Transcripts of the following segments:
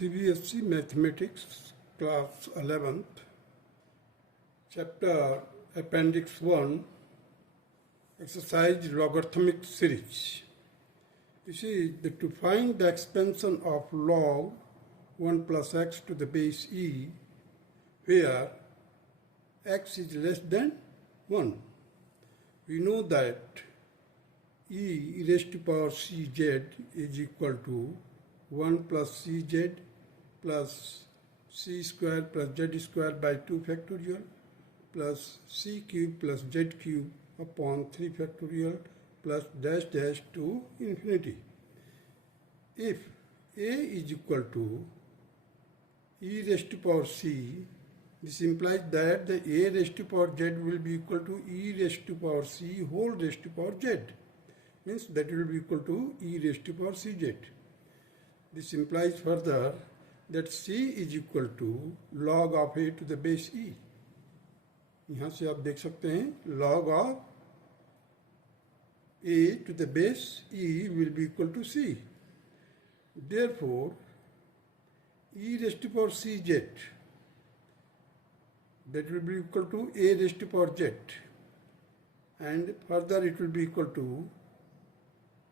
CBSE Mathematics Class 11th, Chapter Appendix 1, Exercise Logarithmic Series. You see, to find the expansion of log 1 plus x to the base e, where x is less than 1. We know that e raised to power cz is equal to 1 plus cz plus c square plus z square by 2 factorial plus c cube plus z cube upon 3 factorial plus dash dash to infinity. If a is equal to e raised to power c, this implies that the a raised to power z will be equal to e raised to power c whole raised to power z. Means that will be equal to e raised to power cz. This implies further that c is equal to log of a to the base e. यहाँ से आप देख सकते हैं log of a to the base e will be equal to c. Therefore, e raised to power cz, that will be equal to a raised to power z, and further it will be equal to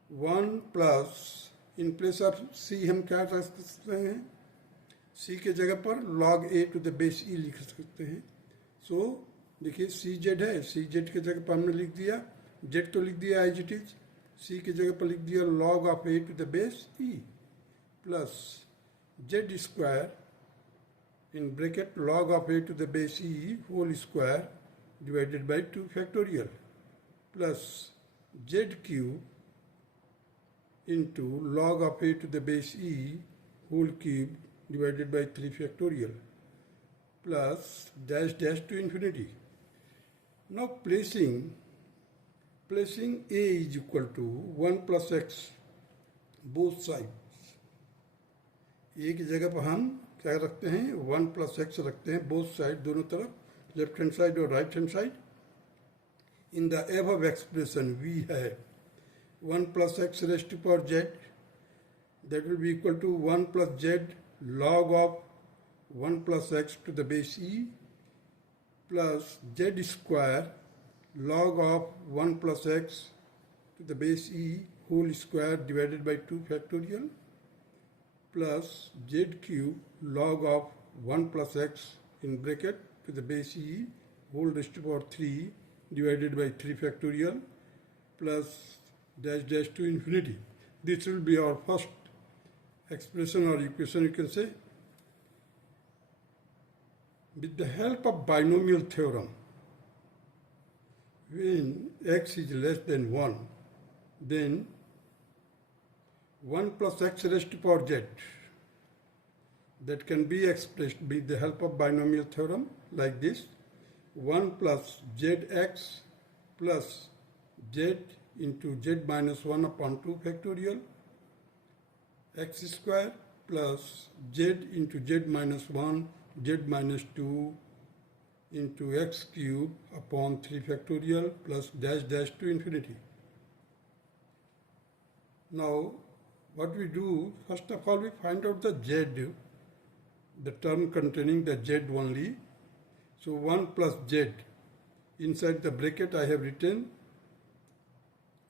1 plus, in place of c हम क्या रख सकते हैं, c के जगह पर log a to the base e लिख सकते हैं. सो देखिए cz है, cz के जगह पर हमने लिख दिया, z तो लिख दिया एज इट इज, c के जगह पर लिख दिया log of a to the base e plus z square in bracket log of a to the base e whole square divided by 2 factorial plus z cube into log of a to the base e whole cube divided by 3 factorial plus dash dash to infinity. Now placing a is equal to 1 plus x both sides. a की जगह पर हम क्या रखते हैं, 1 plus x रखते हैं both side, दोनों तरफ, लेफ्ट हैंड साइड और right hand side. In the above expression we है 1 plus x raised to power z, that will be equal to 1 plus z log of 1 plus x to the base e plus z square log of 1 plus x to the base e whole square divided by 2 factorial plus z cube log of 1 plus x in bracket to the base e whole raised to power 3 divided by 3 factorial plus dash dash to infinity. This will be our first expression or equation, you can say. With the help of binomial theorem, when x is less than 1, then 1 plus x raised to power z, that can be expressed with the help of binomial theorem like this: 1 plus zx plus z into z minus 1 upon 2 factorial x square plus z into z minus 1 z minus 2 into x cube upon 3 factorial plus dash dash to infinity. Now what we do, first of all we find out the z, the term containing the z only. So 1 plus z, inside the bracket I have written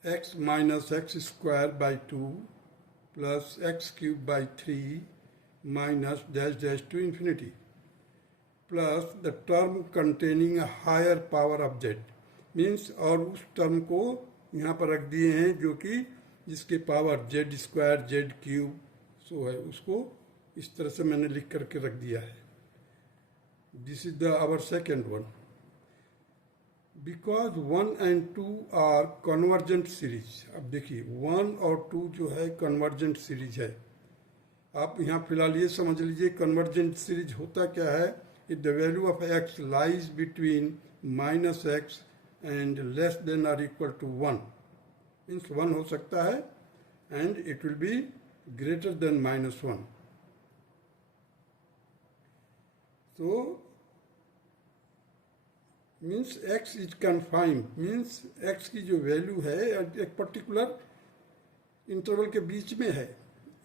x minus x square by 2 plus x cube by 3 minus dash dash to infinity plus the term containing a higher power of z, means और उस term को यहाँ पर रख दिए हैं जो कि जिसके power z square z cube so है, उसको इस तरह से मैंने लिख करके रख दिया है. This is the our second one. Because 1 and 2 are convergent series. अब देखिए 1 और 2 जो है कन्वर्जेंट सीरीज है. आप यहाँ फिलहाल ये समझ लीजिए कन्वर्जेंट सीरीज होता क्या है. If the value of x lies between minus x and less than और इक्वल टू 1, मीन्स 1 हो सकता है and it will be greater than minus 1. तो means x is confined, means x की जो वैल्यू है एक पर्टिकुलर इंटरवल के बीच में है,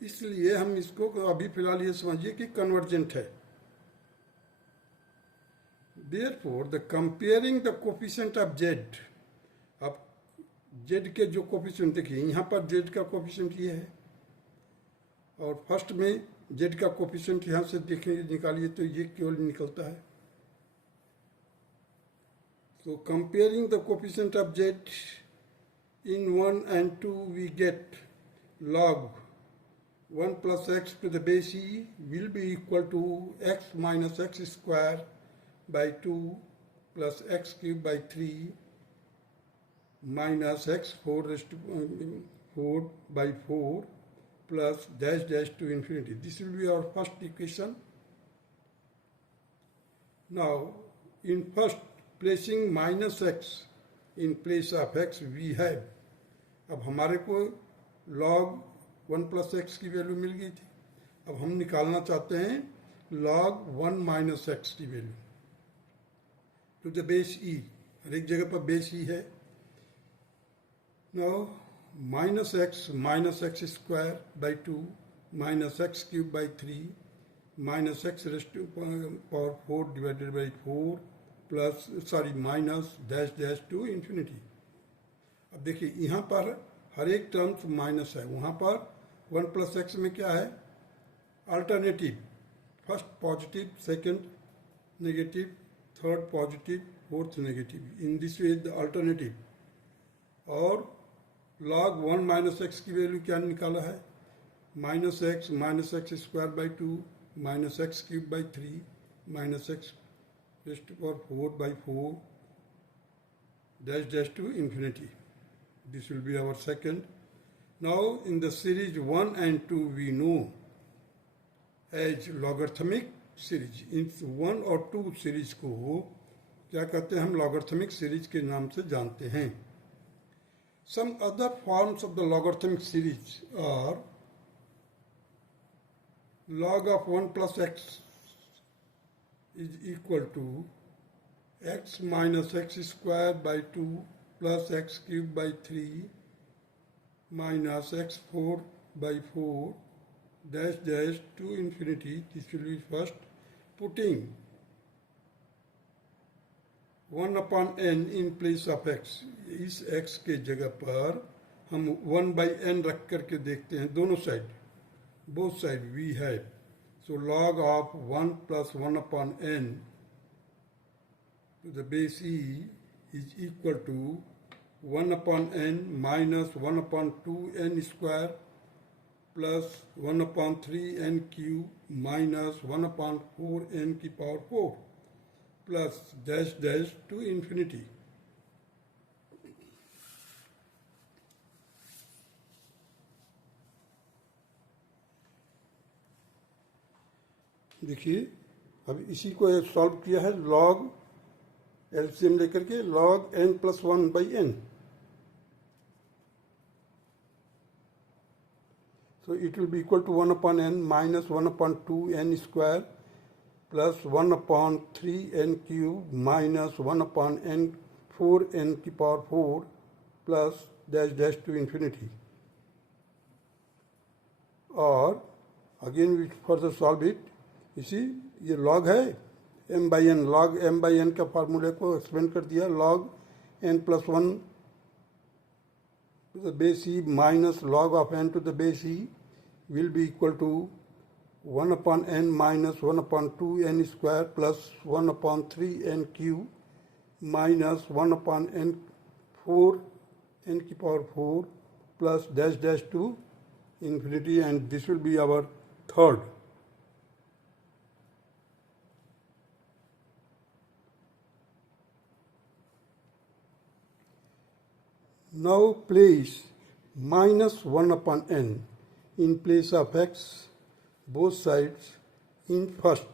इसलिए हम इसको अभी फिलहाल ये समझिए कि कन्वर्जेंट है। Therefore, the comparing the coefficient of z, अब z के जो कोफिशिएंट देखिए, यहाँ पर z का कोफिशिएंट ये है और फर्स्ट में z का कोफिशिएंट यहाँ से देखिए निकालिए तो ये केवल निकलता है। So comparing the coefficient of z in 1 and 2 we get log 1 plus x to the base e will be equal to x minus x square by 2 plus x cube by 3 minus x 4 raised to 4 by 4 plus dash dash to infinity. This will be our first equation. Now, in first placing minus x in place of x, we have, अब हमारे को log 1 plus x की value मिल गई थी। अब हम निकालना चाहते हैं log 1 minus x की value to the base e, हर एक जगह पर बेस e है। Now minus x square by 2 minus x cube by 3 minus x raised to power 4 divided by 4 plus minus dash dash to infinity। अब देखिए यहाँ पर हर एक टर्म्स माइनस है, वहाँ पर 1 plus x में क्या है, alternative, first positive, second negative, third positive, fourth negative, in this way the alternative. और log 1 minus x की वैल्यू क्या निकाला है, minus x square by 2 minus x cube by 3 minus x raised to power 4 by 4 dash dash to infinity. This will be our second. Now in the series 1 and 2 we know as logarithmic series. इन 1 और 2 series को क्या कहते हैं, हम logarithmic series के नाम से जानते हैं। Some other forms of the logarithmic series are log of 1 plus x is equal to x minus x square by 2 plus x cube by 3 minus x 4 by 4 dash dash to infinity. This will be first putting 1 upon n in place of x. इस x के जगह पर हम 1 by n रख करके देखते हैं दोनों side, both side we have. So log of 1 plus 1 upon n to the base e is equal to 1 upon n minus 1 upon 2n square plus 1 upon 3n cube minus 1 upon 4n की power 4 plus dash dash to infinity. देखिए अब इसी को solve किया है, log LCM लेकर के log n plus 1 by n. So it will be equal to 1 upon n minus 1 upon 2n square plus 1 upon 3n cube minus 1 upon n 4n की power 4 plus dash dash to infinity. और again we further solve it. इसी ये log है m by n, log m by n का फार्मूले को expand कर दिया, log n plus 1 to the base e minus log of n to the base e will be equal to 1 upon n minus 1 upon 2n square plus 1 upon 3n cube minus 1 upon n 4n की power 4 plus dash dash to infinity, and this will be our third. Now place minus 1 upon n in place of x, both sides. In first,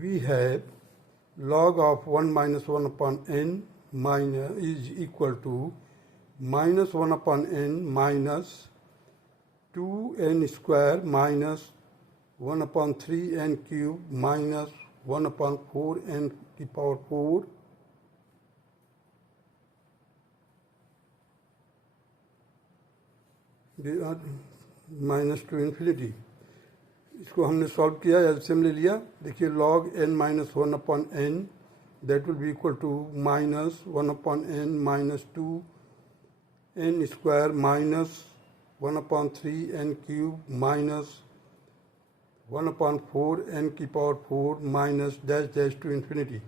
we have log of 1 minus 1 upon n minus is equal to minus 1 upon n minus 2n square minus 1 upon 3n cube minus 1 upon 4n की power 4 . Minus two infinity. इसको हमने solve किया, LCM ले लिया। देखिए log n minus 1/n that will be equal to minus 1/n minus 2n square minus 1/3n cube minus 1/4n की power 4 minus dash dash to infinity.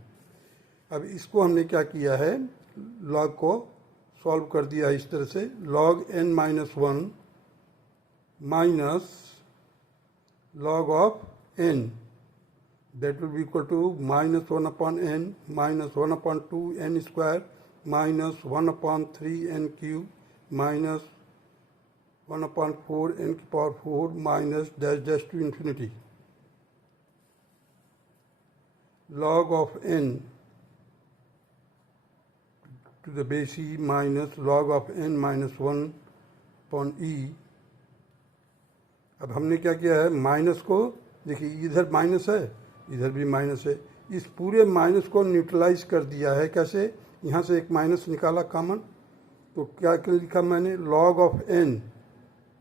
अब इसको हमने क्या किया है, log को सॉल्व कर दिया इस तरह से, log n minus 1 minus log of n that will be equal to minus 1/n minus 1/2n square minus 1/3n cube minus 1/4n की power 4 minus dash dash to infinity log of n to the base e minus log of n minus 1 upon e। अब हमने क्या किया है, minus को देखिए इधर minus है, इधर भी माइनस है, इस पूरे माइनस को न्यूट्रलाइज कर दिया है। कैसे, यहाँ से एक माइनस निकाला कॉमन, तो क्या लिखा मैंने, log of n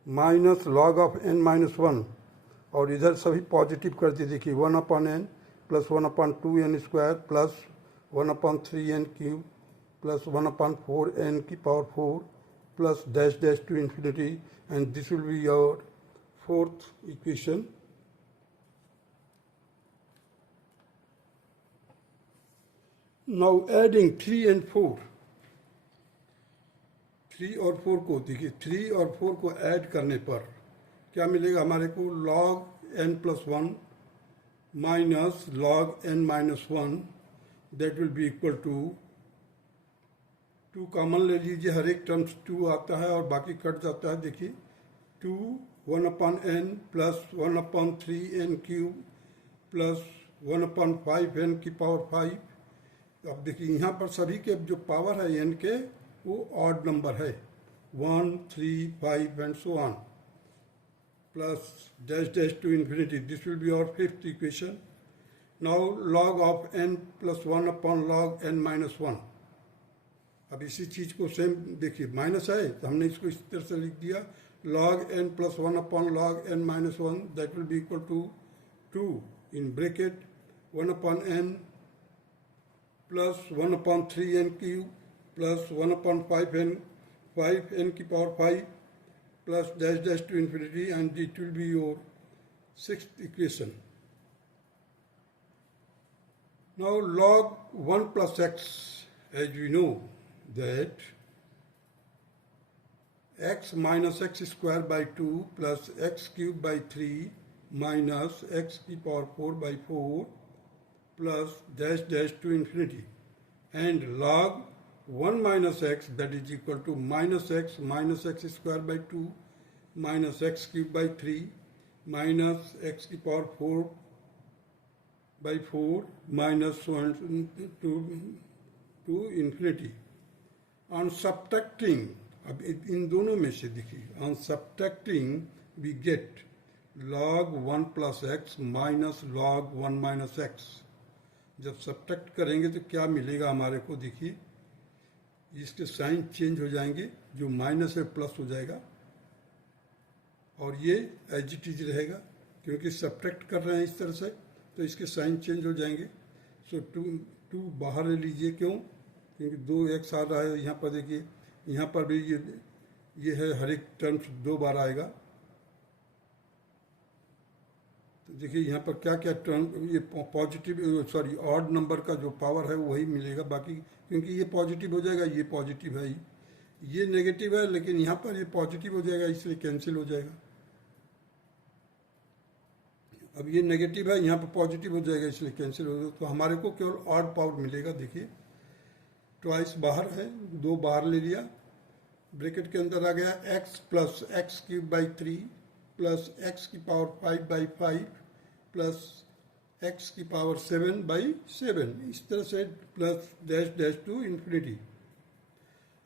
minus log of n minus 1, और इधर सभी पॉजिटिव कर दिए। देखिए 1/n plus 1/2n square plus 1/3n cube plus 1/4n की power 4 plus dash dash to infinity, and this will be your fourth equation। Now adding 3 and 4, 3 और 4 को देखिए, 3 और 4 को ऐड करने पर क्या मिलेगा हमारे को, log n plus 1 minus log n minus 1 that will be equal to 2 common ले लीजिए, हर एक टर्म्स 2 आता है और बाकी कट जाता है। देखिए 2 1/n plus 1/3n cube plus 1/5n की पावर 5। अब देखिए यहाँ पर सभी के जो पावर है n के वो ऑड नंबर है, 1 3 5 and so on, plus dash dash to infinity. This will be our fifth equation. Now log of n plus 1/log n minus 1। अब इसी चीज को सेम देखिए, माइनस है तो हमने इसको इस तरह से लिख दिया, log n plus 1/log n minus 1 that will be equal to 2 in bracket 1/n plus 1/3n cube plus 1/5n 5n की power 5 plus dash dash to infinity, and it will be your sixth equation। Now log 1 plus x, as we know that x minus x square by 2 plus x cube by 3 minus x की power 4 by 4 plus dash dash to infinity, and log 1 minus x that is equal to minus x square by 2 minus x cube by 3 minus x की power 4 by 4 minus 1 to infinity। On subtracting, अब इन दोनों में से देखिए, on subtracting we get log 1 plus x minus log 1 minus x. जब subtract करेंगे तो क्या मिलेगा हमारे को, देखिए इसके साइन चेंज हो जाएंगे, जो माइनस है प्लस हो जाएगा और ये एज इट इज रहेगा, क्योंकि सब्ट्रैक्ट कर रहे हैं इस तरह से तो इसके साइन चेंज हो जाएंगे। सो 2 बाहर ले लीजिए, क्यों, क्योंकि 2x आ रहा है। यहाँ पर देखिए, यहाँ पर भी ये है, हर एक टर्म्स 2 बार आएगा। तो देखिए यहाँ पर क्या क्या टर्म, ये पॉजिटिव सॉरी ऑड नंबर का जो पावर है वही मिलेगा, बाकी क्योंकि ये पॉजिटिव हो जाएगा, ये पॉजिटिव है, ये नेगेटिव है, लेकिन यहाँ पर ये पॉजिटिव हो जाएगा इसलिए कैंसिल हो जाएगा। अब ये नेगेटिव है, यहाँ पर पॉजिटिव हो जाएगा इसलिए कैंसिल हो जाएगा, तो हमारे को केवल ऑड पावर मिलेगा। देखिए ट्वाइस बाहर है, 2 बाहर ले लिया, ब्रैकेट के अंदर आ गया x plus x cube by 3 plus x की पावर 5 बाई 5 प्लस एक्स की पावर 7 बाई 7, इस तरह से plus dash dash to infinity.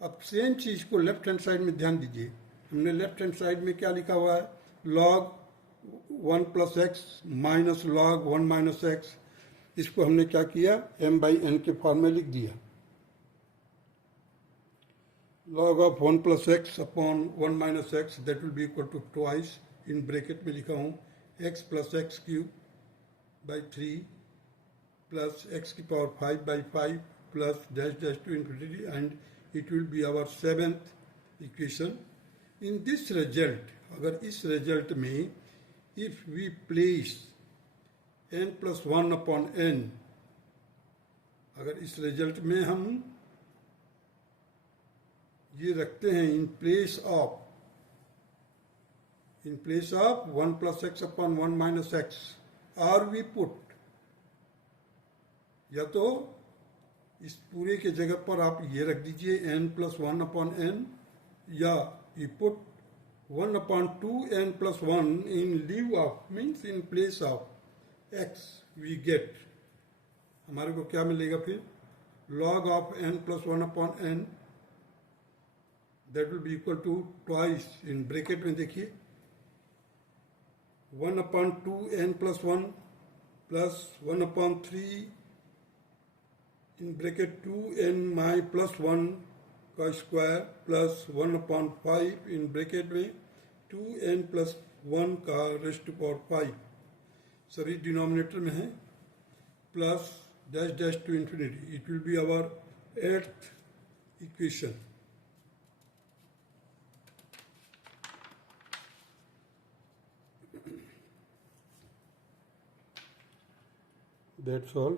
अब सेम चीज को लेफ्ट हैंड साइड में ध्यान दीजिए, हमने लेफ्ट हैंड साइड में क्या लिखा हुआ है, log 1 plus x minus log 1 minus x. इसको हमने क्या किया, m बाई n के फॉर्म में लिख दिया। log of 1 plus x upon 1 minus x, that will be equal to twice, in bracket में लिखा हूँ x plus x cube by 3 plus x की power 5 by 5 plus dash dash to infinity, and it will be our 7th equation. In this result, अगर इस result में if we place n plus 1 upon n, अगर इस result में हम ये रखते हैं in place of 1 plus x upon 1 minus x, or we put, या तो इस पूरे के जगह पर आप ये रख दीजिए n plus 1 upon n, या you put 1 upon 2n plus 1 in lieu of, means in place of x, we get, हमारे को क्या मिलेगा फिर, log of n plus 1 upon n, that will be equal to twice, in bracket में देखिए 1 upon 2n plus 1 plus 1 upon 3 in bracket 2n my plus 1 का square plus 1 upon 5 in bracket में 2n plus 1 का rest to power 5, सभी denominator में है, plus dash dash to infinity. It will be our 8th equation. That's all.